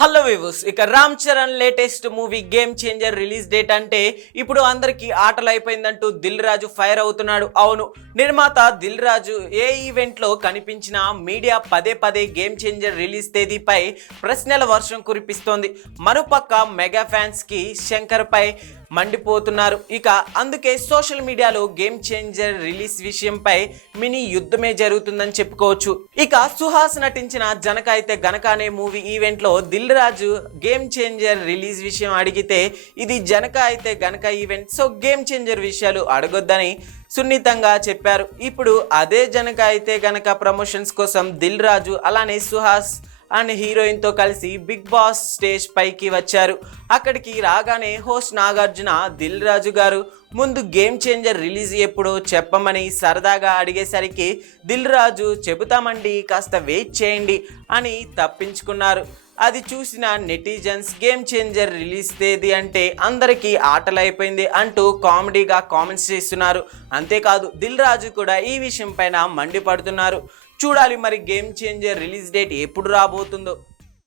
Hello వివోస్, ఇక Ram Charan latest movie game changer release date అంటే ఇప్పుడు అందరికీ ఆటలు అయిపోయిందంటూ దిల్ రాజు ఫైర్ అవుతున్నాడు. అవును, నిర్మాత దిల్ రాజు ఏ ఈవెంట్లో కనిపించిన మీడియా పదే పదే గేమ్ చేంజర్ రిలీజ్ తేదీపై ప్రశ్నల వర్షం కురిపిస్తోంది. మరోపక్క మెగా ఫ్యాన్స్ కి శంకర్ పై మండిపోతున్నారు. ఇక అందుకే సోషల్ మీడియాలో గేమ్ చేంజర్ రిలీజ్ విషయంపై మినీ యుద్ధమే జరుగుతుందని చెప్పుకోవచ్చు. ఇక సుహాస్ నటించిన జనక అయితే గనక అనే మూవీ ఈవెంట్ లో Dil Raju game changer release విషయం అడిగితే ఇది జనక అయితే గనక ఈవెంట్, సో గేమ్ చేంజర్ విషయాలు అడగొద్దని సున్నితంగా చెప్పారు. ఇప్పుడు అదే జనక అయితే గనక ప్రమోషన్స్ కోసం దిల్ రాజు అలానే సుహాస్ అండ్ హీరోయిన్తో కలిసి బిగ్ బాస్ స్టేజ్ పైకి వచ్చారు. అక్కడికి రాగానే హోస్ట్ నాగార్జున దిల్ రాజు గారు ముందు గేమ్ చేంజర్ రిలీజ్ ఎప్పుడో చెప్పమని సరదాగా అడిగేసరికి దిల్ రాజు చెబుతామండి, కాస్త వెయిట్ చేయండి అని తప్పించుకున్నారు. అది చూసిన నెటిజన్స్ గేమ్ చేంజర్ రిలీజ్ తేదీ అంటే అందరికీ ఆటలైపోయింది అంటూ కామెడీగా కామెంట్స్ చేస్తున్నారు. అంతేకాదు దిల్ రాజు కూడా ఈ విషయం పైన మండిపడుతున్నారు. చూడాలి మరి గేమ్ చేంజర్ రిలీజ్ డేట్ ఎప్పుడు రాబోతుందో.